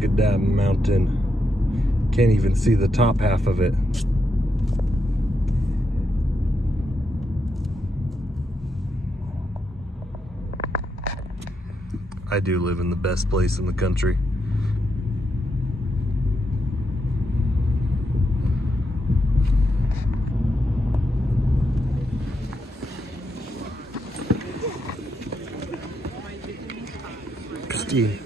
Look at that mountain. Can't even see the top half of it. I do live in the best place in the country. Christine.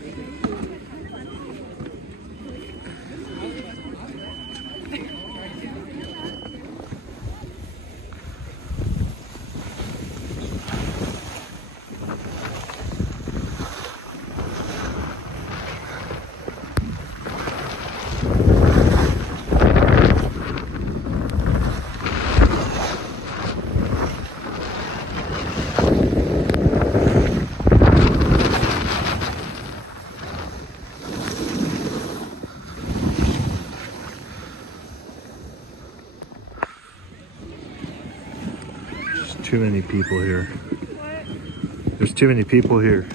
Too many people here. There's too many people here.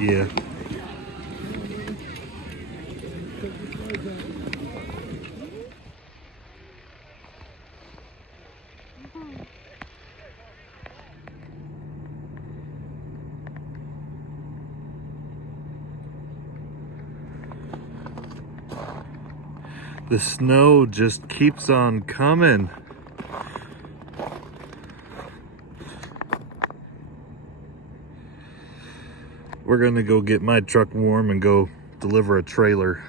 Yeah. The snow just keeps on coming. We're gonna go get my truck warm and go deliver a trailer.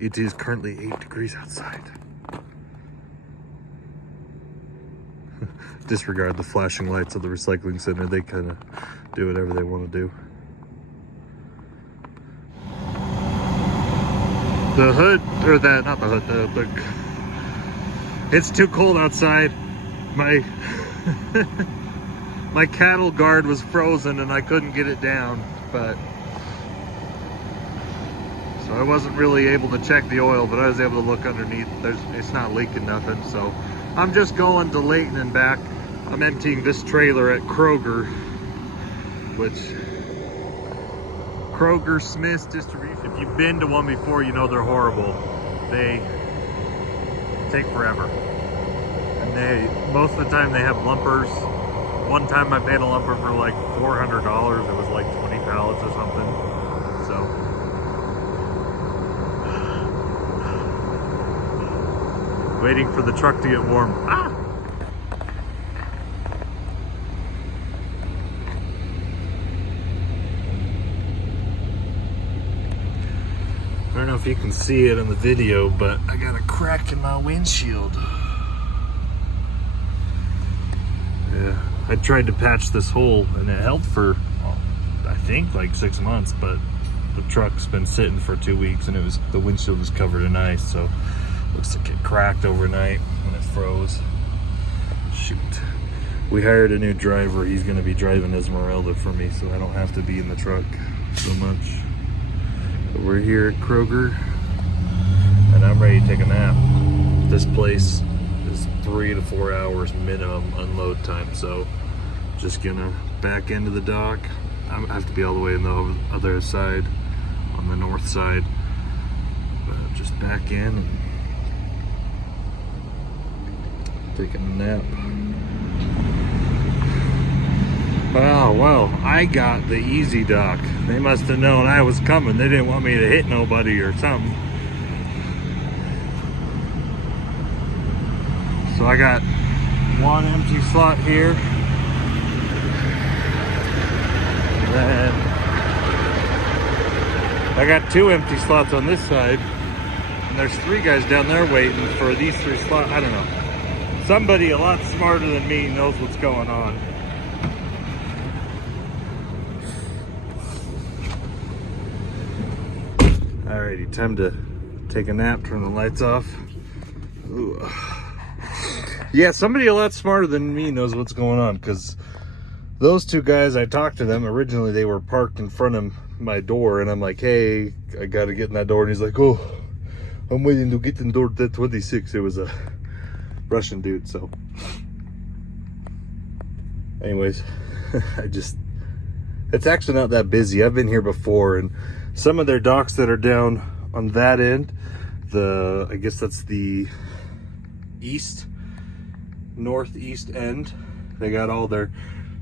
It is currently 8 degrees outside. Disregard the flashing lights of the recycling center. They kind of do whatever they want to do. The hood, or that, not the hood, it's too cold outside. My my cattle guard was frozen and I couldn't get it down, but so I wasn't really able to check the oil, but I was able to look underneath. It's not leaking nothing, so I'm just going to Layton and back. I'm emptying this trailer at Kroger, which Kroger Smith's distribution. If you've been to one before, you know they're horrible. They take forever. And most of the time they have lumpers. One time I paid a lumper for like $400. It was like 20 pallets or something. So. Waiting for the truck to get warm. Ah! I don't know if you can see it in the video, but I got a crack in my windshield. Yeah, I tried to patch this hole and it held for, well, I think like 6 months, but the truck's been sitting for 2 weeks and the windshield was covered in ice, so looks like it cracked overnight when it froze. Shoot. We hired a new driver. He's gonna be driving Esmeralda for me, so I don't have to be in the truck so much. But we're here at Kroger, and I'm ready to take a nap. This place is 3 to 4 hours minimum unload time, so just gonna back into the dock. I have to be all the way on the other side, on the north side, but just back in and taking a nap. Oh, well, I got the easy dock. They must have known I was coming. They didn't want me to hit nobody or something. So I got one empty slot here. And then I got 2 empty slots on this side. And there's 3 guys down there waiting for these 3 slots. I don't know. Somebody a lot smarter than me knows what's going on. Alrighty, time to take a nap, turn the lights off. Ooh. Yeah, somebody a lot smarter than me knows what's going on, because those 2 guys, I talked to them. Originally, they were parked in front of my door, and I'm like, hey, I gotta get in that door. And he's like, oh, I'm waiting to get in door at 26. It was a Russian dude. So anyways, it's actually not that busy. I've been here before, and some of their docks that are down on that end, I guess that's the northeast end, they got all their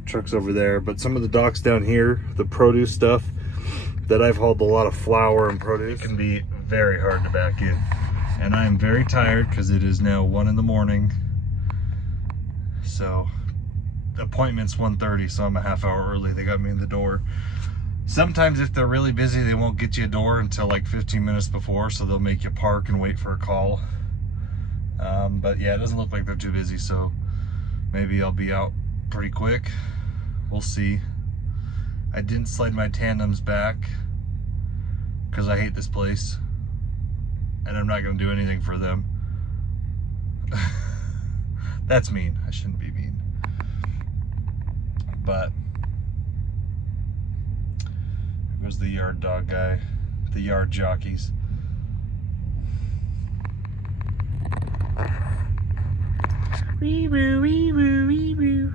trucks over there. But some of the docks down here, the produce stuff that I've hauled, a lot of flour and produce, can be very hard to back in. And I am very tired because it is now 1 in the morning. So the appointment's 1:30, so I'm a half hour early. They got me in the door. Sometimes if they're really busy, they won't get you a door until like 15 minutes before, so they'll make you park and wait for a call. But yeah, it doesn't look like they're too busy, so maybe I'll be out pretty quick. We'll see. I didn't slide my tandems back because I hate this place, and I'm not going to do anything for them. That's mean. I shouldn't be mean. But here goes the yard dog guy, the yard jockeys. Wee woo, wee woo, wee woo.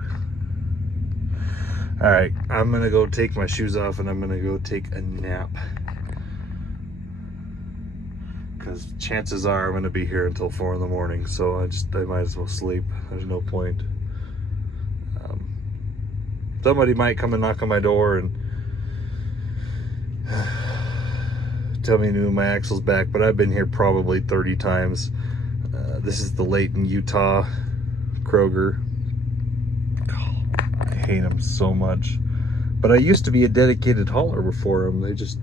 All right, I'm gonna go take my shoes off and I'm gonna go take a nap, because chances are I'm gonna be here until 4 in the morning. So I might as well sleep. There's no point. Somebody might come and knock on my door and tell me to move my axles back, but I've been here probably 30 times. This is the Layton, Utah Kroger. Oh, I hate them so much. But I used to be a dedicated hauler before them. They just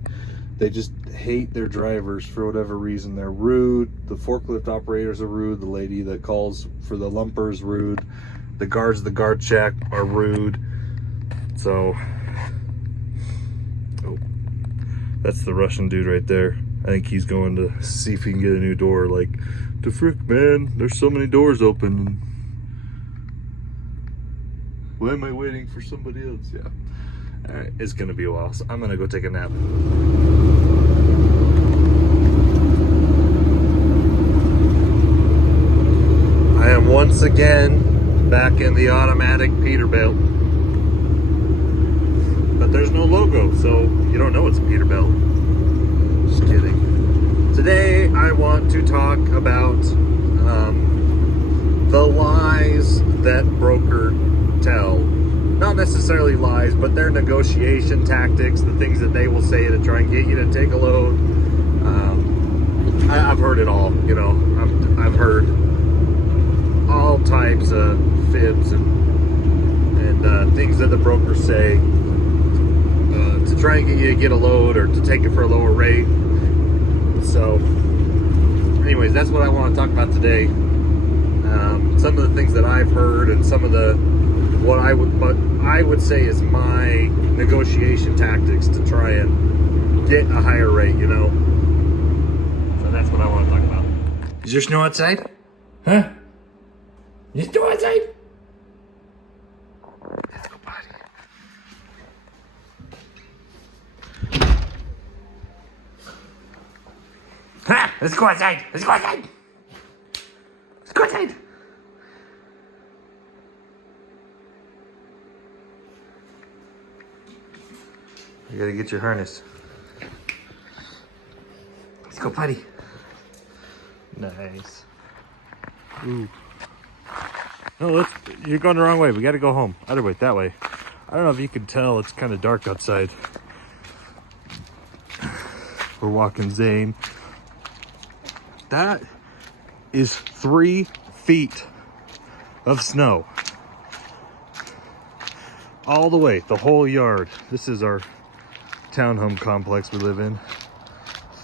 hate their drivers for whatever reason. They're rude. The forklift operators are rude. The lady that calls for the lumper is rude. The guards at the guard shack are rude. So, oh, that's the Russian dude right there. I think he's going to see if he can get a new door. Like, the frick, man, there's so many doors open. Why am I waiting for somebody else? Yeah. All right, it's gonna be a while, so I'm gonna go take a nap. I am once again back in the automatic Peterbilt. But there's no logo, so you don't know it's a Peterbilt. Just kidding. Today I want to talk about the lies that brokers tell. Not necessarily lies, but their negotiation tactics, the things that they will say to try and get you to take a load. I've heard it all, you know. I've heard all types of fibs and things that the brokers say to try and get you to get a load or to take it for a lower rate. So anyways, that's what I want to talk about today. Some of the things that I've heard and some of what I would say is my negotiation tactics to try and get a higher rate, you know. So that's what I want to talk about. Is there snow outside? Huh? There's snow outside? Let's go potty. Ha! Let's go outside. Let's go outside. Let's go outside. You gotta get your harness. Let's go potty. Nice. Ooh. No, you're going the wrong way. We gotta go home. Other way, that way. I don't know if you can tell, it's kind of dark outside. We're walking Zane. That is 3 feet of snow. All the way, the whole yard. This is our townhome complex we live in.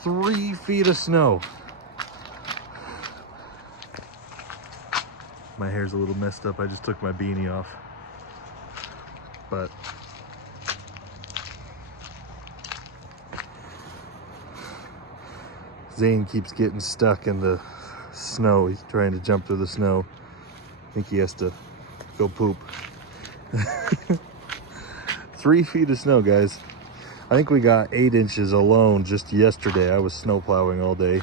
3 feet of snow. My hair's a little messed up. I just took my beanie off. But Zane keeps getting stuck in the snow. He's trying to jump through the snow. I think he has to go poop. 3 feet of snow, guys. I think we got 8 inches alone just yesterday. I was snow plowing all day.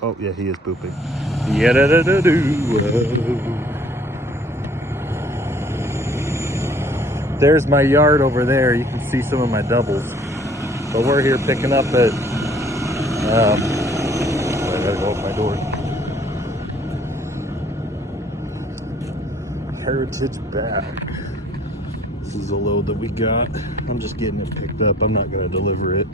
Oh, yeah, he is pooping. Yeah, da, da, da, do. There's my yard over there. You can see some of my doubles. But we're here picking up at, I gotta go open my door. Heritage Back. This is a load that we got. I'm just getting it picked up. I'm not gonna deliver it.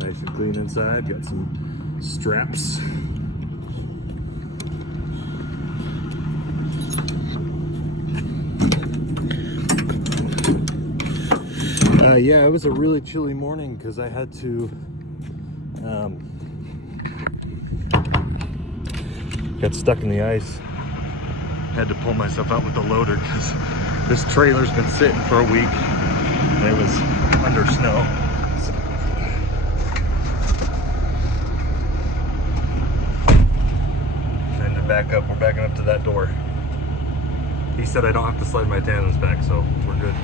Nice and clean inside. Got some straps. Yeah, it was a really chilly morning because I had to got stuck in the ice. Had to pull myself out with the loader because this trailer's been sitting for a week and it was under snow. Trying to back up. We're backing up to that door. He said I don't have to slide my tandems back, so we're good.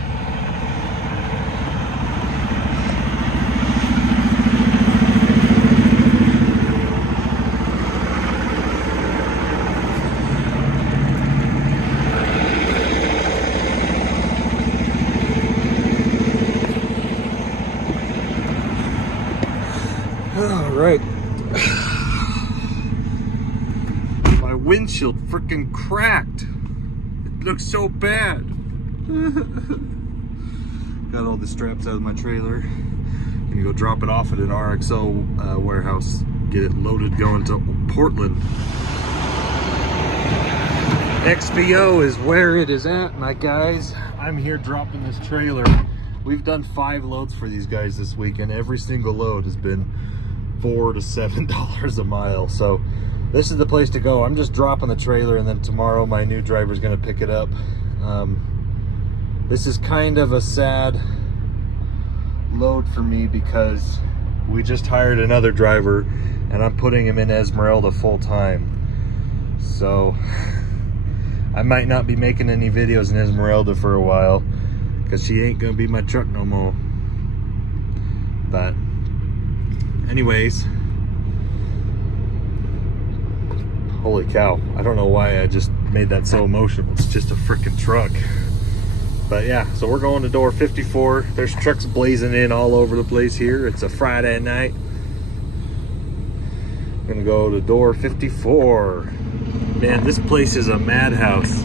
All right. My windshield freaking cracked. It looks so bad. Got all the straps out of my trailer. Gonna go drop it off at an RXO warehouse. Get it loaded going to Portland. XPO is where it is at, my guys. I'm here dropping this trailer. We've done 5 loads for these guys this week, and every single load has been $4 to $7 a mile. So this is the place to go. I'm just dropping the trailer, and then tomorrow my new driver is going to pick it up. This is kind of a sad load for me because we just hired another driver and I'm putting him in Esmeralda full time. So I might not be making any videos in Esmeralda for a while because she ain't gonna be my truck no more. But anyways, holy cow, I don't know why I just made that so emotional. It's just a freaking truck. But yeah, so we're going to door 54. There's trucks blazing in all over the place here. It's a Friday night. I'm gonna go to door 54. Man, this place is a madhouse.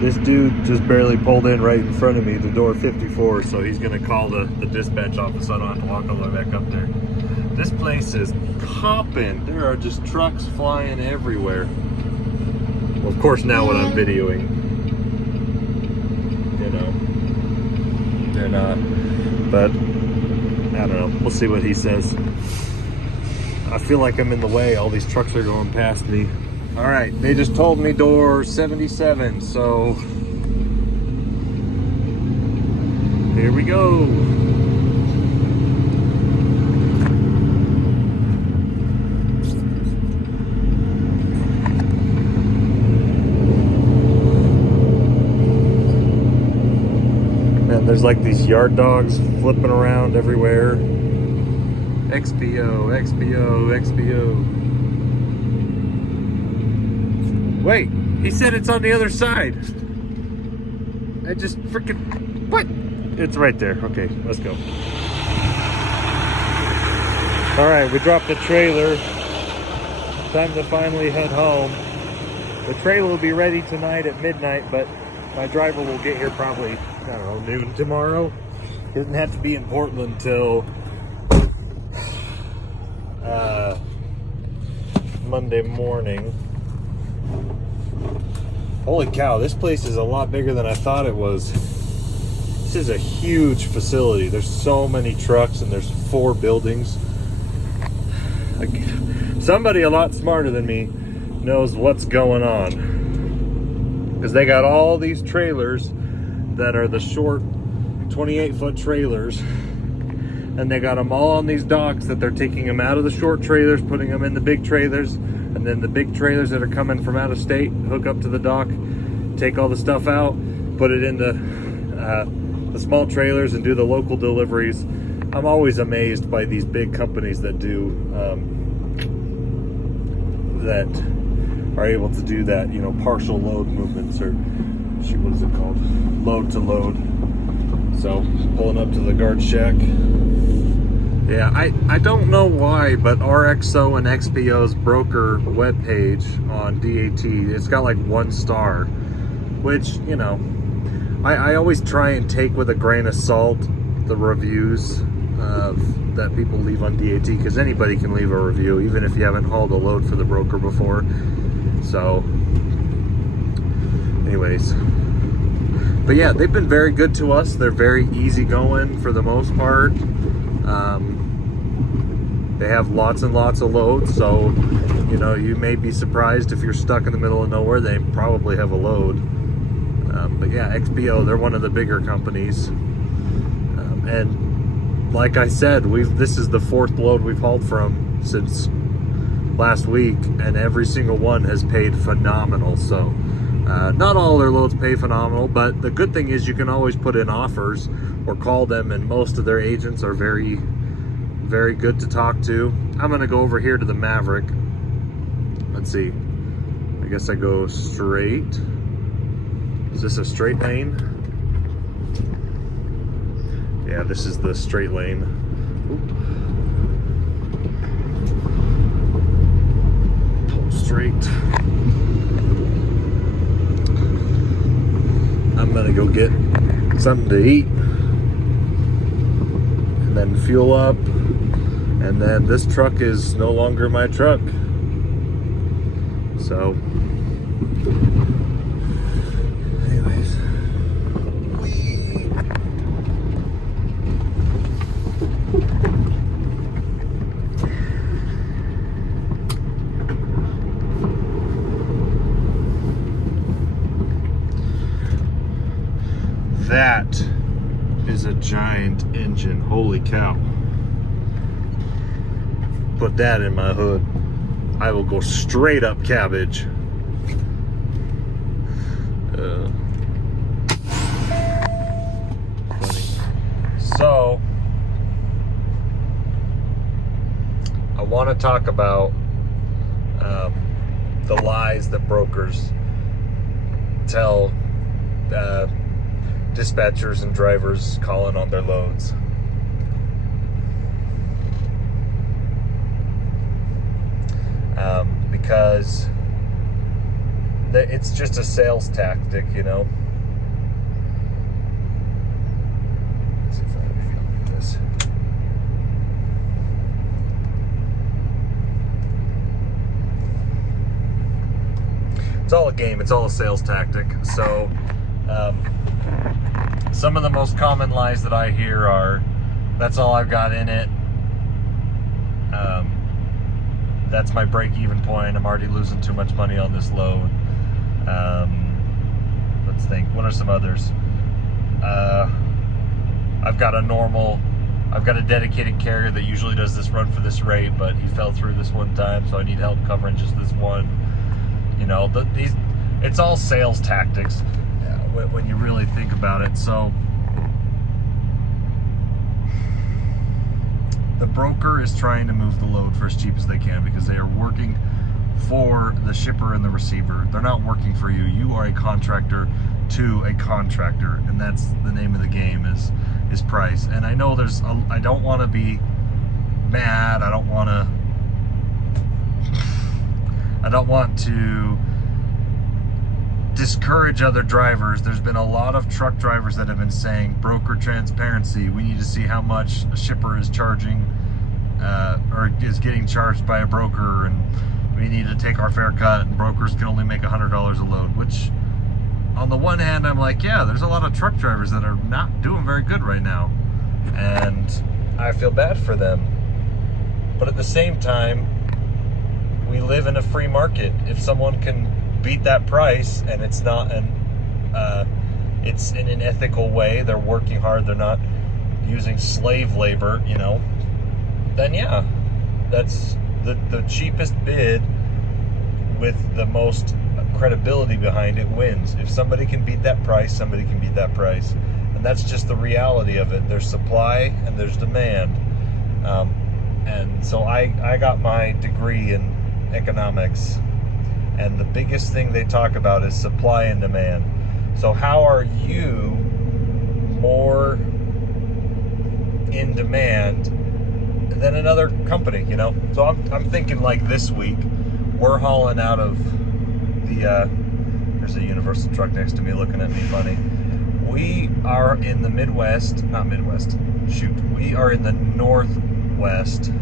This dude just barely pulled in right in front of me to door 54, so he's gonna call the dispatch office so I don't have to walk all the way back up there. This place is popping. There are just trucks flying everywhere. Well, of course, now when I'm videoing, you know, they're not. But I don't know. We'll see what he says. I feel like I'm in the way. All these trucks are going past me. All right, they just told me door 77, so here we go. Man, there's like these yard dogs flipping around everywhere. XPO, XPO, XPO. Wait, he said it's on the other side. I just freaking, what? It's right there. Okay, let's go. All right, we dropped the trailer. Time to finally head home. The trailer will be ready tonight at midnight, but my driver will get here probably, I don't know, noon tomorrow. He doesn't have to be in Portland till Monday morning. Holy cow, this place is a lot bigger than I thought it was. This is a huge facility. There's so many trucks and there's 4 buildings. Like, somebody a lot smarter than me knows what's going on. Because they got all these trailers that are the short 28-foot trailers. And they got them all on these docks that they're taking them out of the short trailers, putting them in the big trailers. And and then the big trailers that are coming from out of state hook up to the dock, take all the stuff out, put it into the small trailers and do the local deliveries. I'm always amazed by these big companies that that are able to do that, you know, partial load movements, or shoot, what is it called? Load to load. So pulling up to the guard shack. Yeah, I don't know why, but RXO and XPO's broker webpage on DAT, it's got like 1 star, which, you know, I always try and take with a grain of salt the reviews that people leave on DAT, because anybody can leave a review, even if you haven't hauled a load for the broker before. So, anyways. But yeah, they've been very good to us. They're very easygoing for the most part. They have lots and lots of loads, so, you know, you may be surprised if you're stuck in the middle of nowhere. They probably have a load. But yeah, XPO, they're one of the bigger companies. And like I said, this is the 4th load we've hauled from since last week, and every single one has paid phenomenal. So not all their loads pay phenomenal, but the good thing is you can always put in offers or call them, and most of their agents are very, very good to talk to. I'm gonna go over here to the Maverick. Let's see, I guess I go straight. Is this a straight lane? Yeah, this is the straight lane. Oop. Pull straight. I'm gonna go get something to eat, and then fuel up, and then this truck is no longer my truck. So, anyways, that is a giant engine. Holy cow. Put that in my hood, I will go straight up cabbage. Funny. So, I want to talk about the lies that brokers tell dispatchers and drivers calling on their loads. Because it's just a sales tactic, you know. Let's see if I can feel this. It's all a game. It's all a sales tactic. So, some of the most common lies that I hear are, "That's all I've got in it. That's my break-even point. I'm already losing too much money on this load." Let's think. What are some others? I've got a dedicated carrier that usually does this run for this rate, but he fell through this one time, so I need help covering just this one. You know, it's all sales tactics when you really think about it. So the broker is trying to move the load for as cheap as they can, because they are working for the shipper and the receiver. They're not working for you. You are a contractor to a contractor, and that's the name of the game, is price. And I know I don't want to be mad. I don't want to discourage other drivers. There's been a lot of truck drivers that have been saying, broker transparency, we need to see how much a shipper is charging or is getting charged by a broker, and we need to take our fair cut, and brokers can only make $100 a load. Which, on the one hand, I'm like, yeah, there's a lot of truck drivers that are not doing very good right now, and I feel bad for them. But at the same time, we live in a free market. If someone can beat that price, and it's not it's in an ethical way, they're working hard, they're not using slave labor, you know, then yeah, that's the cheapest bid with the most credibility behind it wins. If somebody can beat that price, somebody can beat that price. And that's just the reality of it. There's supply and there's demand. And so I got my degree in economics, and the biggest thing they talk about is supply and demand. So how are you more in demand than another company, you know? So I'm thinking like this week, we're hauling out of the, there's a Universal truck next to me looking at me funny. We are in the Midwest, not Midwest, shoot. We are in the Northwest,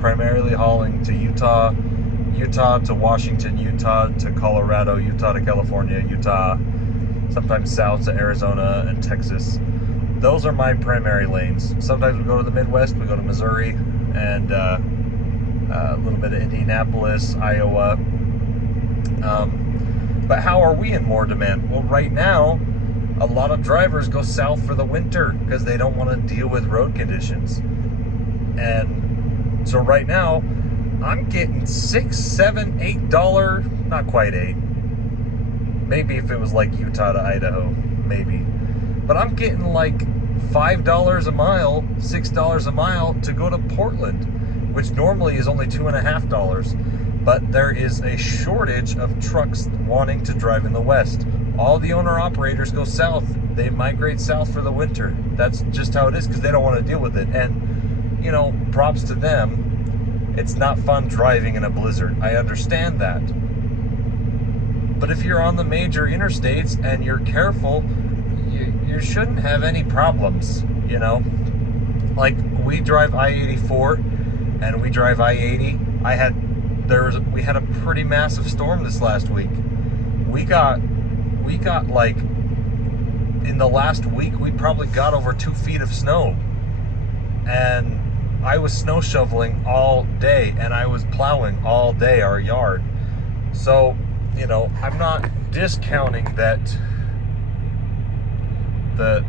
primarily hauling to Utah to Washington, Utah to Colorado, Utah to California, Utah, sometimes south to Arizona and Texas. Those are my primary lanes. Sometimes we go to the Midwest, we go to Missouri, and a little bit of Indianapolis, Iowa. But how are we in more demand? Well, right now, a lot of drivers go south for the winter because they don't want to deal with road conditions. And so right now, I'm getting $6, $7, $8, not quite $8. Maybe if it was like Utah to Idaho, maybe. But I'm getting like $5 a mile, $6 a mile to go to Portland, which normally is only $2.50. But there is a shortage of trucks wanting to drive in the West. All the owner-operators go south. They migrate south for the winter. That's just how it is because they don't want to deal with it. And, you know, props to them. It's not fun driving in a blizzard. I understand that. But if you're on the major interstates and you're careful, you shouldn't have any problems, you know? Like, we drive I-84 and we drive I-80. We had a pretty massive storm this last week. We got like, in the last week, we probably got over 2 feet of snow. And I was snow shoveling all day, and I was plowing all day our yard. So, you know, I'm not discounting that the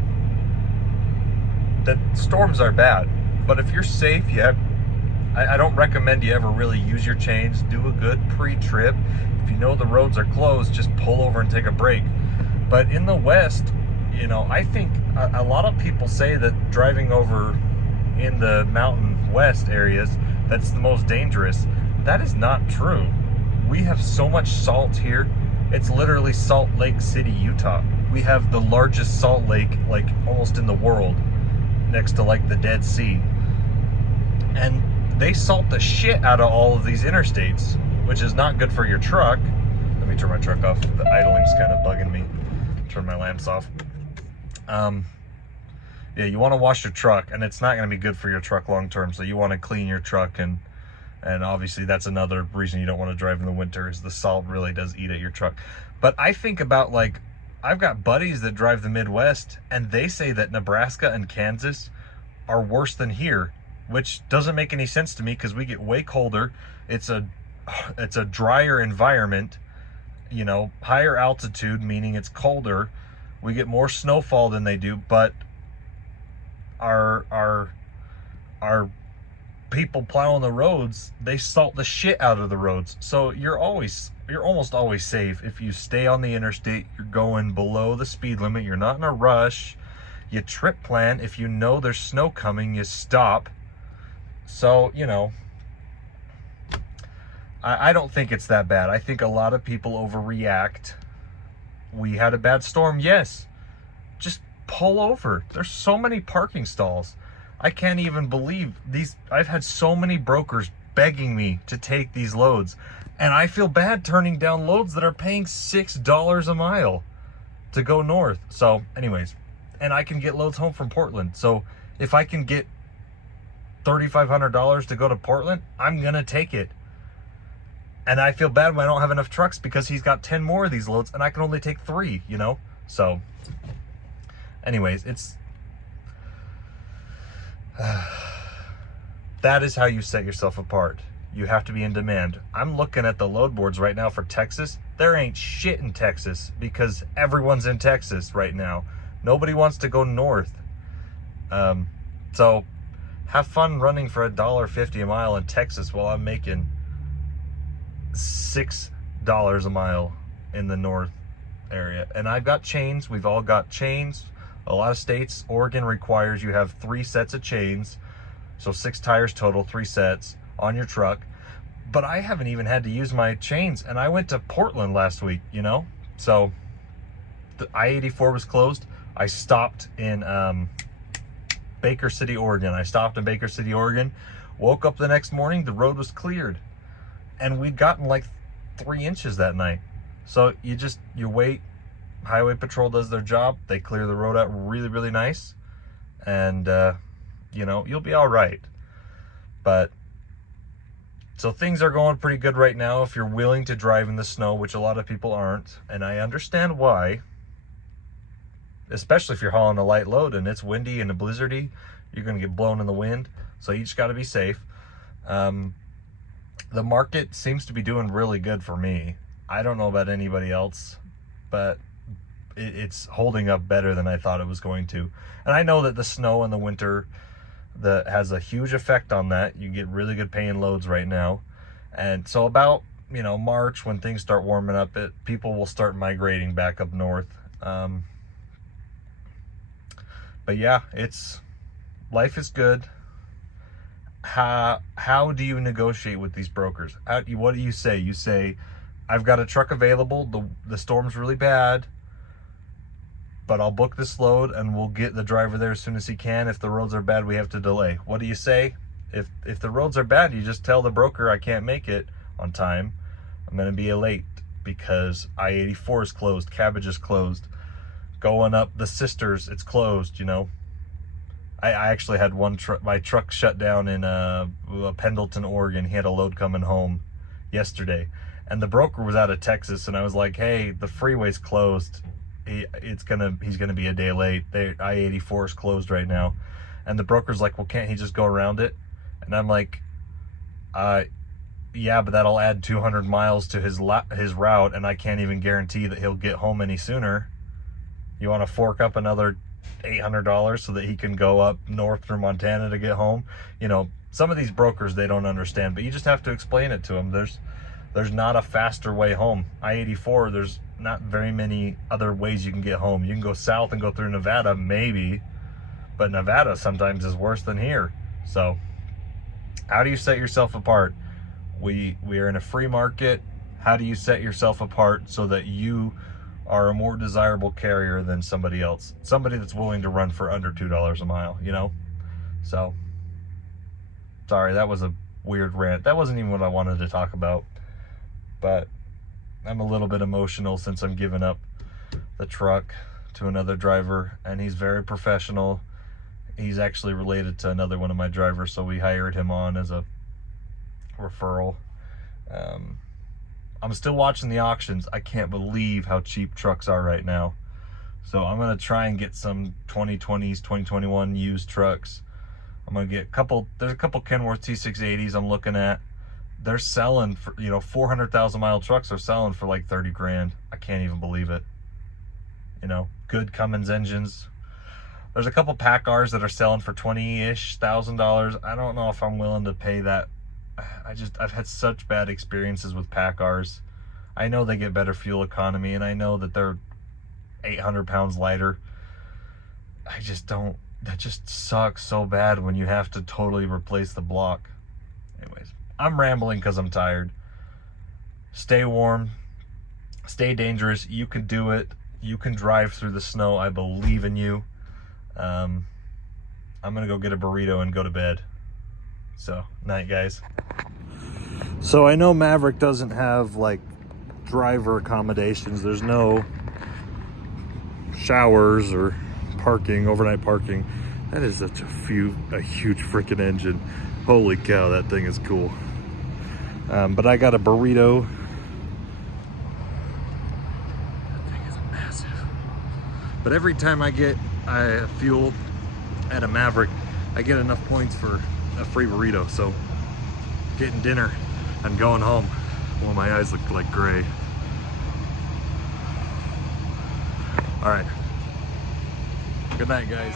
storms are bad. But if you're safe, I don't recommend you ever really use your chains. Do a good pre-trip. If you know the roads are closed, just pull over and take a break. But in the West, you know, I think a lot of people say that driving over in the mountain west areas, that's the most dangerous. That is not true. We have so much salt here. It's literally Salt Lake City, Utah. We have the largest salt lake, like, almost in the world, next to, like, the Dead Sea. And they salt the shit out of all of these interstates, which is not good for your truck. Let me turn my truck off. The idling's kind of bugging me. Turn my lamps off. Yeah, you want to wash your truck, and it's not going to be good for your truck long term. So you want to clean your truck, and obviously that's another reason you don't want to drive in the winter, is the salt really does eat at your truck. But I think about, like, I've got buddies that drive the Midwest, and they say that Nebraska and Kansas are worse than here, which doesn't make any sense to me because we get way colder. It's a drier environment, you know, higher altitude, meaning it's colder. We get more snowfall than they do, but our people plowing the roads, they salt the shit out of the roads. So you're almost always safe if you stay on the interstate. You're going below the speed limit. You're not in a rush. You trip plan. If you know there's snow coming, you stop. So, you know, I don't think it's that bad. I think a lot of people overreact. We had a bad storm, yes. Just pull over. There's so many parking stalls. I can't even believe these. I've had so many brokers begging me to take these loads, and I feel bad turning down loads that are paying $6 a mile to go north. So anyways, and I can get loads home from Portland. So if I can get $3,500 to go to Portland, I'm gonna take it. And I feel bad when I don't have enough trucks because he's got 10 more of these loads and I can only take 3, you know? So anyways, that is how you set yourself apart. You have to be in demand. I'm looking at the load boards right now for Texas. There ain't shit in Texas because everyone's in Texas right now. Nobody wants to go north. So have fun running for $1.50 a mile in Texas while I'm making $6 a mile in the north area. And I've got chains. We've all got chains. A lot of states, Oregon requires you have 3 sets of chains. So 6 tires total, 3 sets on your truck. But I haven't even had to use my chains. And I went to Portland last week, you know? So the I-84 was closed. I stopped in Baker City, Oregon. I stopped in Baker City, Oregon. Woke up the next morning, the road was cleared. And we'd gotten like 3 inches that night. So you wait. Highway Patrol does their job. They clear the road out really, really nice. And, you know, you'll be all right. But, so things are going pretty good right now if you're willing to drive in the snow, which a lot of people aren't. And I understand why. Especially if you're hauling a light load and it's windy and blizzardy, you're going to get blown in the wind. So you just got to be safe. The market seems to be doing really good for me. I don't know about anybody else, but it's holding up better than I thought it was going to. And I know that the snow in the winter that has a huge effect on that. You get really good paying loads right now. And so about, you know, March, when things start warming up, people will start migrating back up north. But yeah, life is good. How do you negotiate with these brokers? What do you say? You say, I've got a truck available. The storm's really bad, but I'll book this load and we'll get the driver there as soon as he can. If the roads are bad, we have to delay. What do you say? If the roads are bad, you just tell the broker, I can't make it on time. I'm going to be late because I-84 is closed. Cabbage is closed. Going up the Sisters, it's closed, you know. I actually had my truck shut down in Pendleton, Oregon. He had a load coming home yesterday. And the broker was out of Texas, and I was like, hey, the freeway's closed. He's gonna be a day late. I-84 is closed right now. And the broker's like, well, can't he just go around it? And I'm like, yeah, but that'll add 200 miles to his route, and I can't even guarantee that he'll get home any sooner. You want to fork up another $800 so that he can go up north through Montana to get home? You know, some of these brokers, they don't understand, but you just have to explain it to them. There's not a faster way home. I-84, there's not very many other ways you can get home. You can go south and go through Nevada, maybe, but Nevada sometimes is worse than here. So how do you set yourself apart? We are in a free market. How do you set yourself apart so that you are a more desirable carrier than somebody else? Somebody that's willing to run for under $2 a mile, you know? So, sorry, that was a weird rant. That wasn't even what I wanted to talk about. But I'm a little bit emotional since I'm giving up the truck to another driver, and he's very professional. He's actually related to another one of my drivers, so we hired him on as a referral. I'm still watching the auctions. I can't believe how cheap trucks are right now. So I'm going to try and get some 2020s, 2021 used trucks. I'm going to get there's a couple Kenworth T680s I'm looking at. They're selling for, you know, 400,000 mile trucks are selling for like 30 grand. I can't even believe it. You know, good Cummins engines. There's a couple PACCARs that are selling for $20,000-ish. I don't know if I'm willing to pay that. I've had such bad experiences with PACCARs. I know they get better fuel economy, and I know that they're 800 pounds lighter. I just don't, that just sucks so bad when you have to totally replace the block. Anyways, I'm rambling because I'm tired. Stay warm, stay dangerous. You can do it. You can drive through the snow. I believe in you. I'm gonna go get a burrito and go to bed. So, night, guys. So I know Maverick doesn't have like driver accommodations. There's no showers or parking, overnight parking. That is such a huge freaking engine. Holy cow, that thing is cool. But I got a burrito. That thing is massive. But every time I get fuel at a Maverick, I get enough points for a free burrito. So getting dinner and going home. Well, my eyes look like gray. All right. Good night, guys.